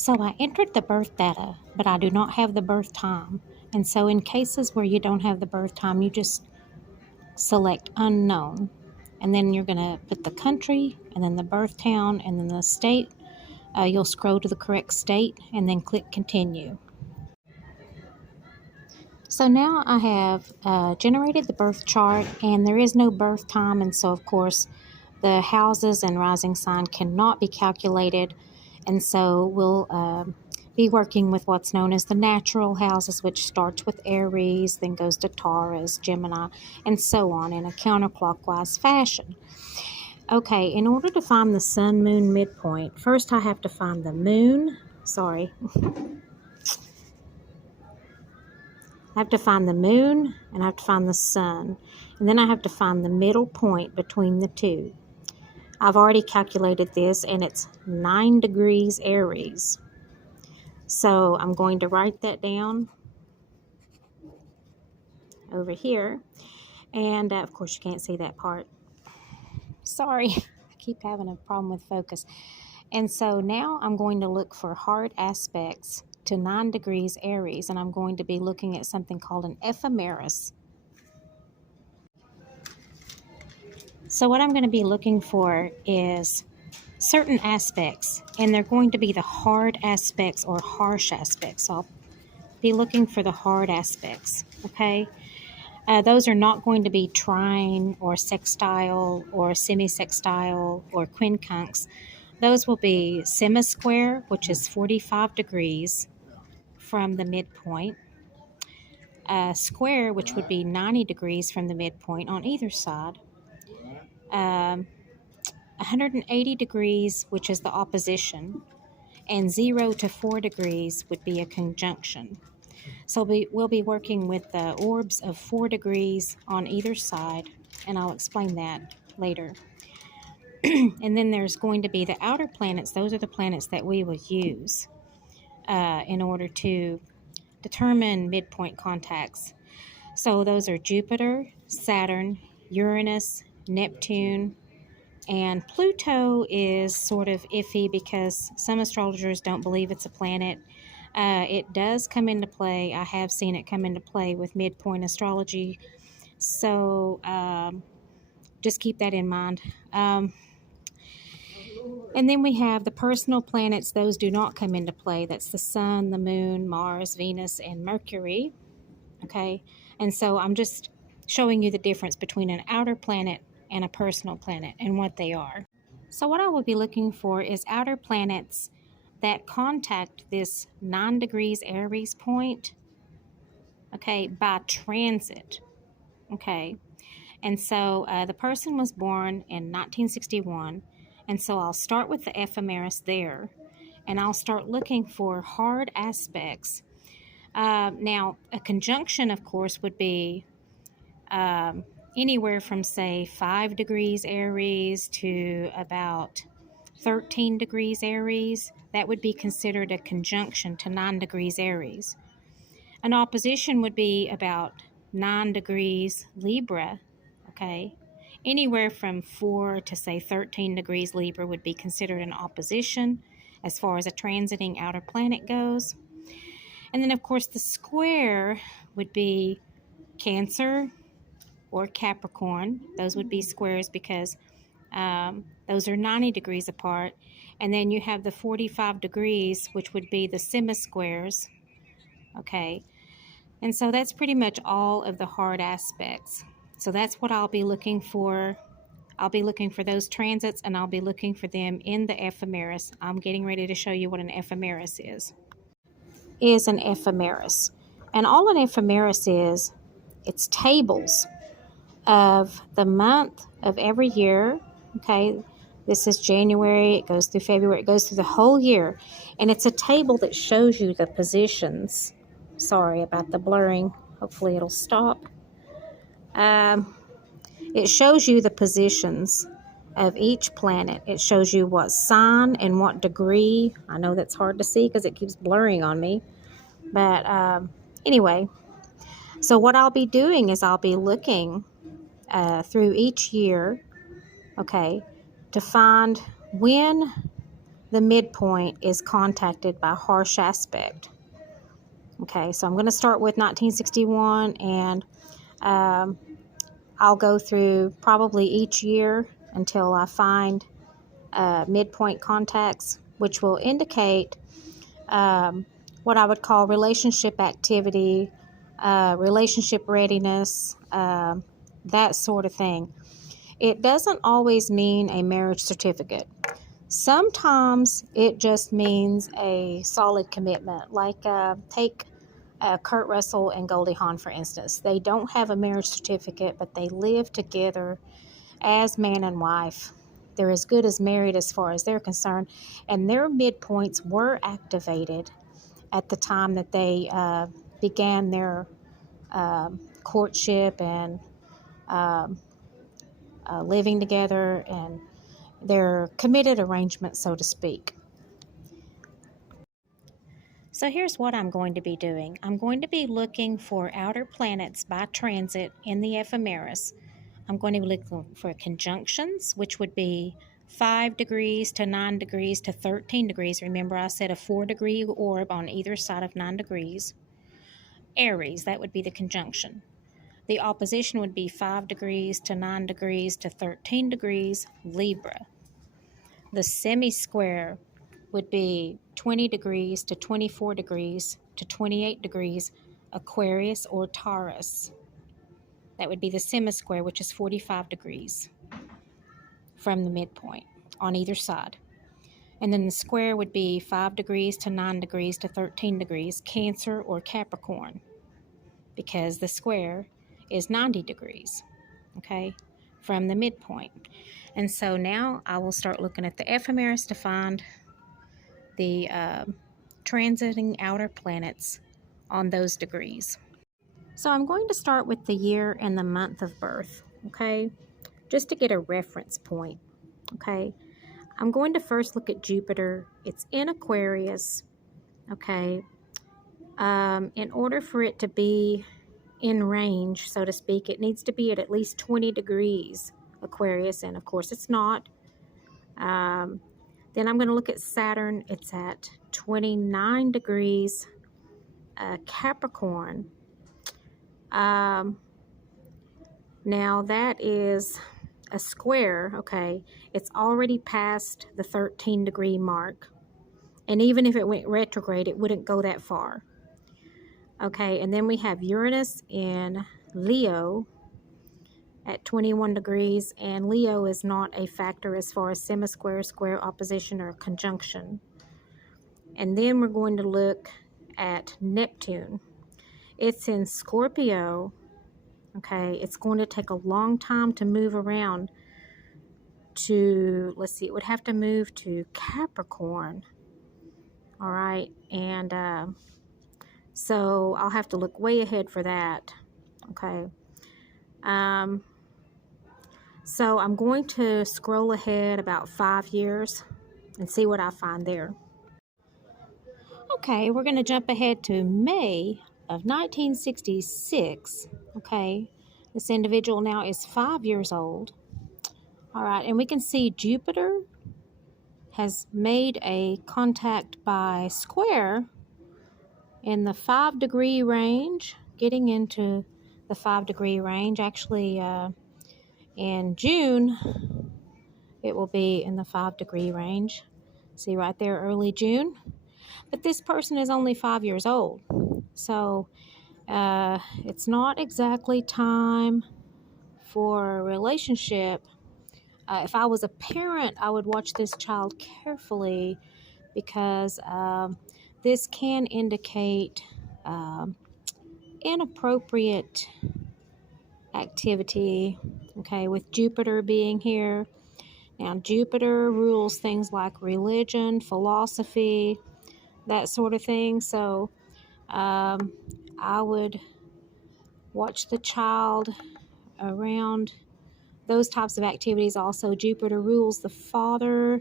So I entered the birth data, but I do not have the birth time. And so in cases where you don't have the birth time, you just select unknown. And then you're going to put the country and then the birth town and then the state. You'll scroll to the correct state and then click continue. So now I have generated the birth chart, and there is no birth time, and so of course the houses and rising sign cannot be calculated, and so we'll be working with what's known as the natural houses, which starts with Aries, then goes to Taurus, Gemini, and so on in a counterclockwise fashion. Okay, in order to find the sun, moon, midpoint, first I have to find the moon. I have to find the moon, and I have to find the sun, and then I have to find the middle point between the two. I've already calculated this, and it's 9 degrees Aries. So I'm going to write that down over here, and of course you can't see that part. Sorry, I keep having a problem with focus. And so now I'm going to look for hard aspects to 9 degrees Aries, and I'm going to be looking at something called an ephemeris. So what I'm going to be looking for is certain aspects, and they're going to be the hard aspects or harsh aspects. So I'll be looking for the hard aspects, okay? Those are not going to be trine or sextile or semi-sextile or quincunx. Those will be semisquare, which is 45 degrees from the midpoint. Square, which would be 90 degrees from the midpoint on either side. 180 degrees, which is the opposition. And 0 to 4 degrees would be a conjunction. So we'll be working with the orbs of 4 degrees on either side, and I'll explain that later. And then there's going to be the outer planets. Those are the planets that we will use in order to determine midpoint contacts. So those are Jupiter, Saturn, Uranus, Neptune, and Pluto is sort of iffy because some astrologers don't believe it's a planet. It does come into play. I have seen it come into play with midpoint astrology. So just keep that in mind. And then we have the personal planets. Those do not come into play. That's the Sun, the Moon, Mars, Venus, and Mercury. Okay? And so I'm just showing you the difference between an outer planet and a personal planet and what they are. So what I will be looking for is outer planets that contact this 9 degrees Aries point, okay, by transit. Okay? And so the person was born in 1961, and so I'll start with the ephemeris there, and I'll start looking for hard aspects. Now, a conjunction, of course, would be anywhere from, say, 5 degrees Aries to about 13 degrees Aries. That would be considered a conjunction to 9 degrees Aries. An opposition would be about 9 degrees Libra, okay? Anywhere from 4 to, say, 13 degrees Libra would be considered an opposition as far as a transiting outer planet goes. And then, of course, the square would be Cancer or Capricorn. Those would be squares because those are 90 degrees apart. And then you have the 45 degrees, which would be the semisquares, okay? And so that's pretty much all of the hard aspects. So that's what I'll be looking for. I'll be looking for those transits, and I'll be looking for them in the ephemeris. I'm getting ready to show you what an ephemeris is an ephemeris. And all an ephemeris is, it's tables of the month of every year, okay? This is January, it goes through February, it goes through the whole year. And it's a table that shows you the positions. Sorry about the blurring. Hopefully it'll stop. It shows you the positions of each planet. It shows you what sign and what degree. I know that's hard to see because it keeps blurring on me. But anyway, so what I'll be doing is I'll be looking through each year, okay, to find when the midpoint is contacted by harsh aspect. Okay, so I'm going to start with 1961, and I'll go through probably each year until I find midpoint contacts, which will indicate what I would call relationship activity, relationship readiness, that sort of thing. It doesn't always mean a marriage certificate. Sometimes it just means a solid commitment, like take Kurt Russell and Goldie Hawn, for instance. They don't have a marriage certificate, but they live together as man and wife. They're as good as married as far as they're concerned, and their midpoints were activated at the time that they began their courtship and living together, and their committed arrangement, so to speak. So here's what I'm going to be doing. I'm going to be looking for outer planets by transit in the ephemeris. I'm going to be looking for conjunctions, which would be 5 degrees to 9 degrees to 13 degrees. Remember, I said a 4-degree orb on either side of 9 degrees. Aries, that would be the conjunction. The opposition would be 5 degrees to 9 degrees to 13 degrees, Libra. The semi-square would be 20 degrees to 24 degrees to 28 degrees, Aquarius or Taurus. That would be the semi-square, which is 45 degrees from the midpoint on either side. And then the square would be 5 degrees to 9 degrees to 13 degrees, Cancer or Capricorn, because the square is 90 degrees, okay, from the midpoint. And so now I will start looking at the ephemeris to find the transiting outer planets on those degrees. So I'm going to start with the year and the month of birth, okay, just to get a reference point, okay. I'm going to first look at Jupiter. It's in Aquarius, okay. In order for it to be in range, so to speak, it needs to be at least 20 degrees Aquarius, and of course it's not. Then I'm going to look at Saturn. It's at 29 degrees Capricorn. Now that is a square, okay. It's already past the 13-degree mark. And even if it went retrograde, it wouldn't go that far. Okay, and then we have Uranus in Leo at 21 degrees, and Leo is not a factor as far as semi-square, square, opposition, or conjunction. And then we're going to look at Neptune. It's in Scorpio, okay. It's going to take a long time to move around to, let's see, it would have to move to Capricorn, all right, and so I'll have to look way ahead for that, okay. So I'm going to scroll ahead about 5 years and see what I find there. Okay, we're going to jump ahead to May of 1966, okay. This individual now is 5 years old, all right, and we can see Jupiter has made a contact by square in the 5-degree range, getting into the 5-degree range. Actually, in June, it will be in the 5-degree range. See right there, early June. But this person is only 5 years old. So it's not exactly time for a relationship. If I was a parent, I would watch this child carefully, because this can indicate inappropriate activity, okay, with Jupiter being here. Now, Jupiter rules things like religion, philosophy, that sort of thing. So I would watch the child around those types of activities. Also, Jupiter rules the father.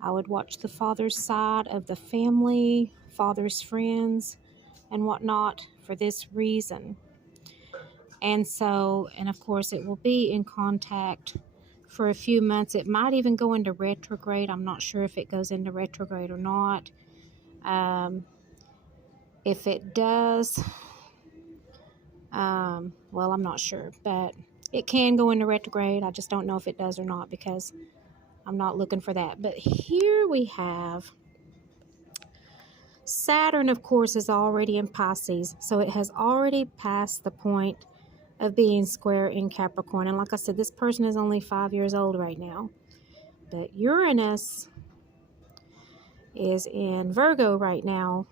I would watch the father's side of the family, father's friends, and whatnot for this reason. And so, and of course, it will be in contact for a few months. It might even go into retrograde. I'm not sure if it goes into retrograde or not. If it does, well, I'm not sure, but it can go into retrograde. I just don't know if it does or not because I'm not looking for that. But here we have Saturn, of course, is already in Pisces, so it has already passed the point of being square in Capricorn. And like I said, this person is only 5 years old right now. But Uranus is in Virgo right now.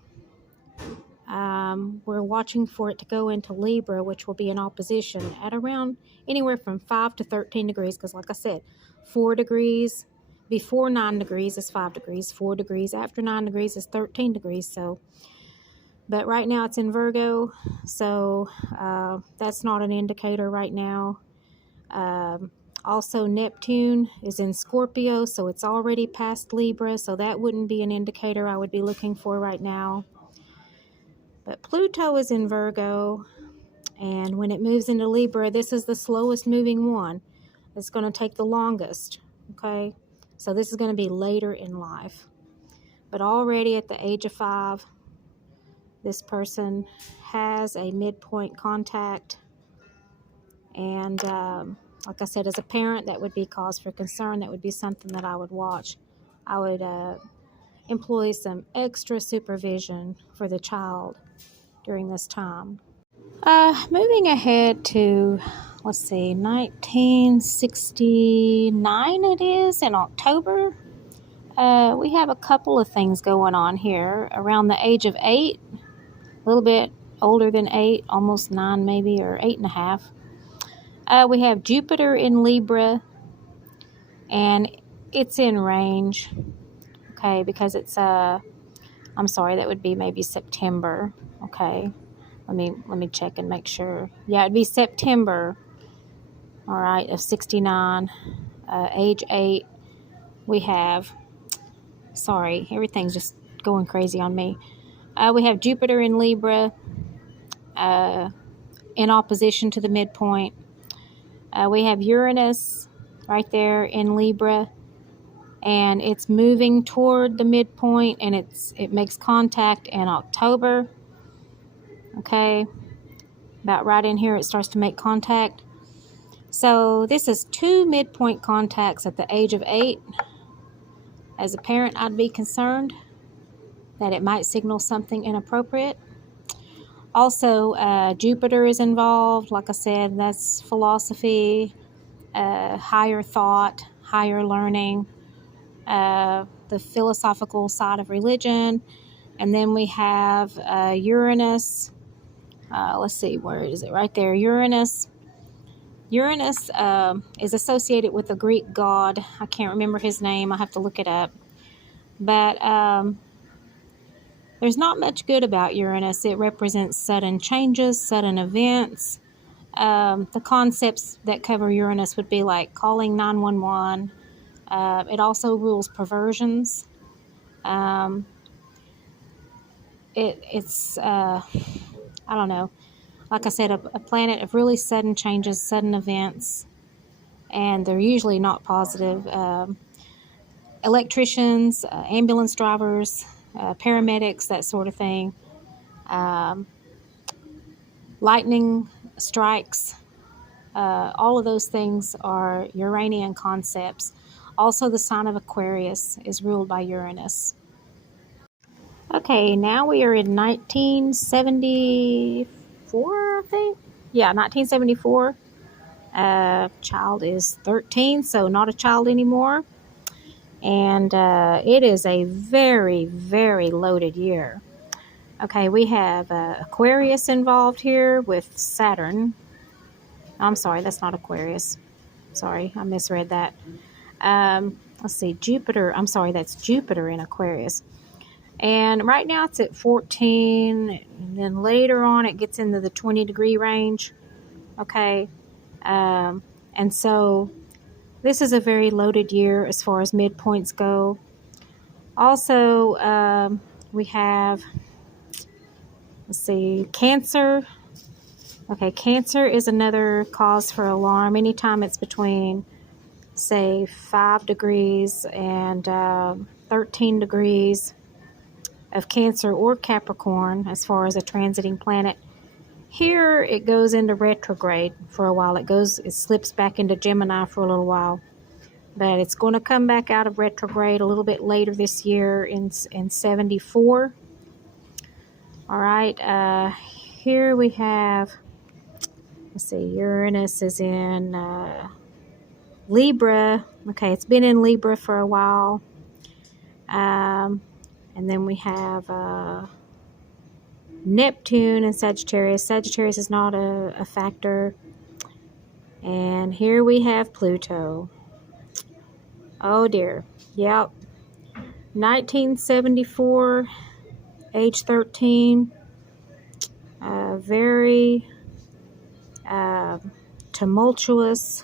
We're watching for it to go into Libra, which will be in opposition at around anywhere from 5 to 13 degrees, because like I said, 4 degrees before 9 degrees is 5 degrees, 4 degrees after 9 degrees is 13 degrees. So, but right now it's in Virgo, so that's not an indicator right now. Also, Neptune is in Scorpio, so it's already past Libra, so that wouldn't be an indicator I would be looking for right now. But Pluto is in Virgo, and when it moves into Libra, this is the slowest moving one. It's going to take the longest, okay? So this is going to be later in life. But already at the age of 5, this person has a midpoint contact. And like I said, as a parent, that would be cause for concern. That would be something that I would watch. I would employ some extra supervision for the child during this time. Moving ahead to, let's see, 1969 it is, in October. We have a couple of things going on here. Around the age of 8, a little bit older than 8, almost 9 maybe, or 8.5. We have Jupiter in Libra, and it's in range, okay, because it's, I'm sorry, that would be maybe September, okay. Let me check and make sure. Yeah, it'd be September, all right, of 69, age 8. We have, sorry, everything's just going crazy on me. We have Jupiter in Libra, in opposition to the midpoint. We have Uranus right there in Libra, and it's moving toward the midpoint, and it makes contact in October. Okay, about right in here it starts to make contact. So this is 2 midpoint contacts at the age of 8. As a parent, I'd be concerned that it might signal something inappropriate. Also, Jupiter is involved. Like I said, that's philosophy, higher thought, higher learning, the philosophical side of religion. And then we have Uranus. Let's see, where is it? Right there, Uranus. Uranus is associated with a Greek god. I can't remember his name. I have to look it up. But there's not much good about Uranus. It represents sudden changes, sudden events. The concepts that cover Uranus would be like calling 911. It also rules perversions. It's I don't know. Like I said, a planet of really sudden changes, sudden events, and they're usually not positive. Electricians, ambulance drivers, paramedics, that sort of thing. Lightning strikes, all of those things are Uranian concepts. Also, the sign of Aquarius is ruled by Uranus. Okay, now we are in 1974, I think. Yeah, 1974. Child is 13, so not a child anymore. And it is a very, very loaded year. Okay, we have Aquarius involved here with Saturn. I'm sorry, that's not Aquarius. Sorry, I misread that. Let's see, Jupiter. I'm sorry, that's Jupiter in Aquarius. And right now it's at 14, and then later on it gets into the 20-degree range. Okay, and so this is a very loaded year as far as midpoints go. Also, we have, let's see, Cancer. Okay, Cancer is another cause for alarm. Anytime it's between say 5 degrees and 13 degrees of Cancer or Capricorn as far as a transiting planet. Here it goes into retrograde for a while. It slips back into Gemini for a little while. But it's going to come back out of retrograde a little bit later this year in 74. All right, here we have, let's see, Uranus is in Libra. Okay, it's been in Libra for a while. And then we have Neptune and Sagittarius. Sagittarius is not a factor. And here we have Pluto. Oh dear. Yep. 1974, age 13. Very tumultuous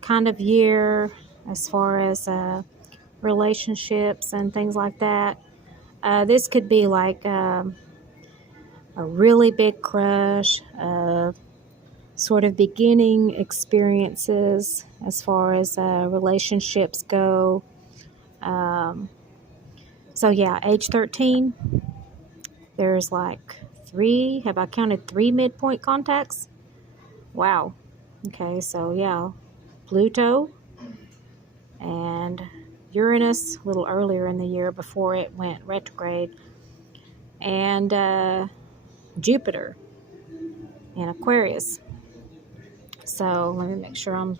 kind of year as far as relationships and things like that. This could be like a really big crush, sort of beginning experiences as far as relationships go. So yeah, age 13, there's like 3, have I counted 3 midpoint contacts? Wow. Okay, so yeah, Pluto and Uranus a little earlier in the year before it went retrograde, and Jupiter in Aquarius. So let me make sure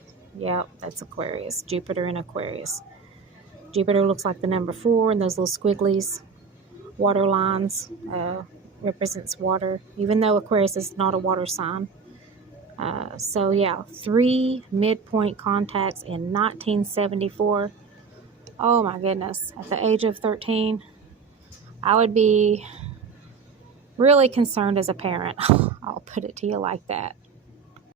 that's Aquarius. Jupiter in Aquarius. Jupiter looks like the number 4, and those little squigglies, water lines, represents water, even though Aquarius is not a water sign. So yeah, 3 midpoint contacts in 1974. Oh my goodness. At the age of 13, I would be really concerned as a parent. I'll put it to you like that.